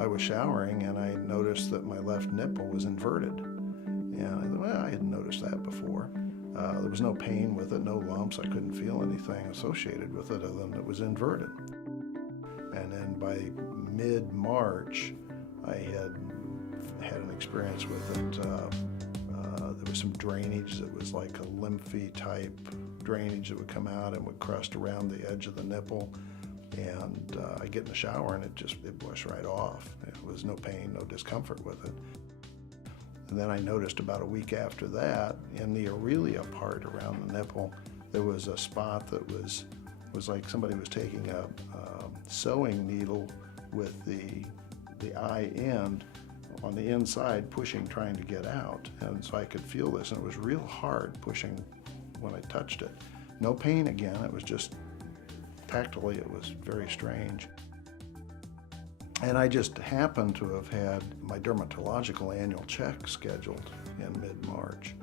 I was showering and I noticed that my left nipple was inverted. And I thought, well, I hadn't noticed that before. There was no pain with it, no lumps. I couldn't feel anything associated with it other than it was inverted. And then by mid-March, I had an experience with it. There was some drainage that was like a lymphy type drainage that would come out and would crust around the edge of the nipple. And I get in the shower and it washed right off. There was no pain, no discomfort with it. And then I noticed about a week after that, in the Aurelia part around the nipple, there was a spot that was like somebody was taking a sewing needle with the eye end on the inside, pushing, trying to get out. And so I could feel this, and it was real hard pushing when I touched it. No pain again, it was just tactily, it was very strange. And I just happened to have had my dermatological annual check scheduled in mid-March.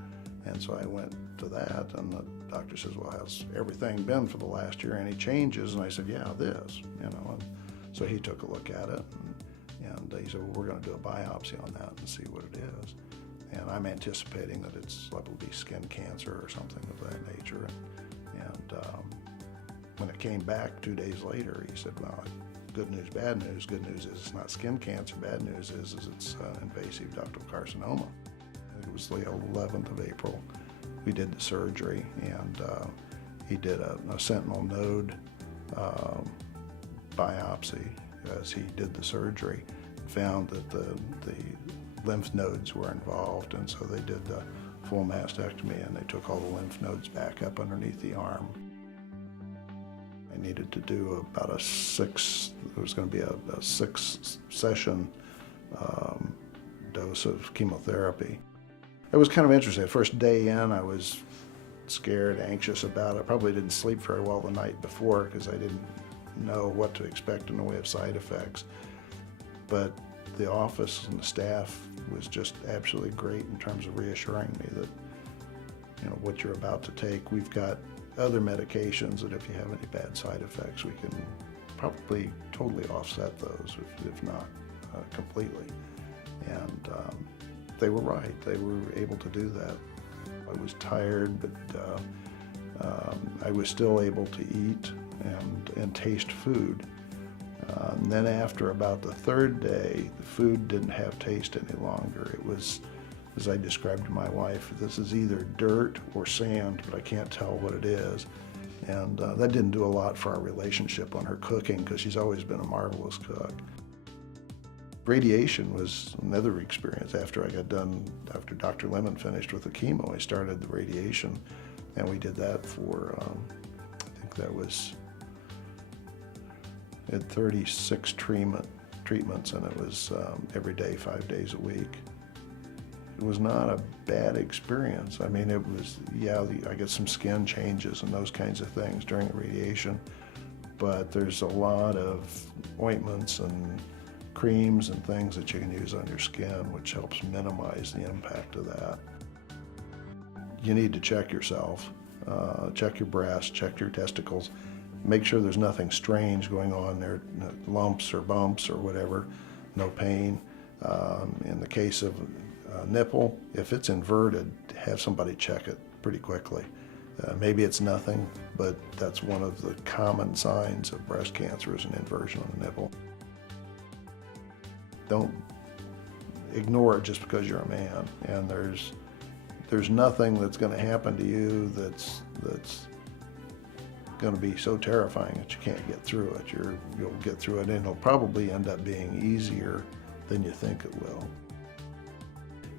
And so I went to that, and the doctor says, well, how's everything been for the last year? Any changes? And I said, yeah, this, And so he took a look at it, and he said, well, we're going to do a biopsy on that and see what it is. And I'm anticipating that it's liable to be skin cancer or something of that nature. And when it came back 2 days later, he said, well, good news, bad news. Good news is it's not skin cancer. Bad news is it's invasive ductal carcinoma. It was the 11th of April. We did the surgery, and he did a sentinel node biopsy as he did the surgery. Found that the lymph nodes were involved, and so they did the full mastectomy, and they took all the lymph nodes back up underneath the arm. I needed to do about it was going to be a 6-session dose of chemotherapy. It was kind of interesting. The first day in, I was scared, anxious about it. Probably didn't sleep very well the night before because I didn't know what to expect in the way of side effects. But the office and the staff was just absolutely great in terms of reassuring me that, what you're about to take, we've got other medications that if you have any bad side effects, we can probably totally offset those, if not completely. And they were right. They were able to do that. I was tired, but I was still able to eat and taste food. And then after about the third day, the food didn't have taste any longer. It was, as I described to my wife, this is either dirt or sand, but I can't tell what it is. And that didn't do a lot for our relationship on her cooking because she's always been a marvelous cook. Radiation was another experience. After I got done, after Dr. Lemon finished with the chemo, I started the radiation, and we did that for, I think that was, I had 36 treatments, and it was every day, 5 days a week. It was not a bad experience. I mean, it was, yeah, I get some skin changes and those kinds of things during the radiation, but there's a lot of ointments and creams and things that you can use on your skin, which helps minimize the impact of that. You need to check yourself, check your breasts, check your testicles, make sure there's nothing strange going on there, lumps or bumps or whatever, no pain. In the case of nipple, if it's inverted, have somebody check it pretty quickly. Maybe it's nothing, but that's one of the common signs of breast cancer is an inversion of the nipple. Don't ignore it just because you're a man, and there's nothing that's going to happen to you that's going to be so terrifying that you can't get through it. You'll get through it, and it'll probably end up being easier than you think it will.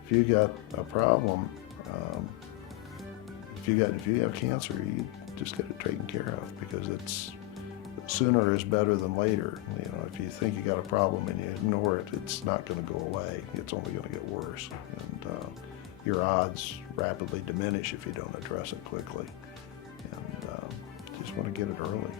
If you got a problem, if you have cancer, you just get it taken care of, because it's sooner is better than later. If you think you got a problem and you ignore it, it's not going to go away. It's only going to get worse, and your odds rapidly diminish if you don't address it quickly. And you just want to get it early.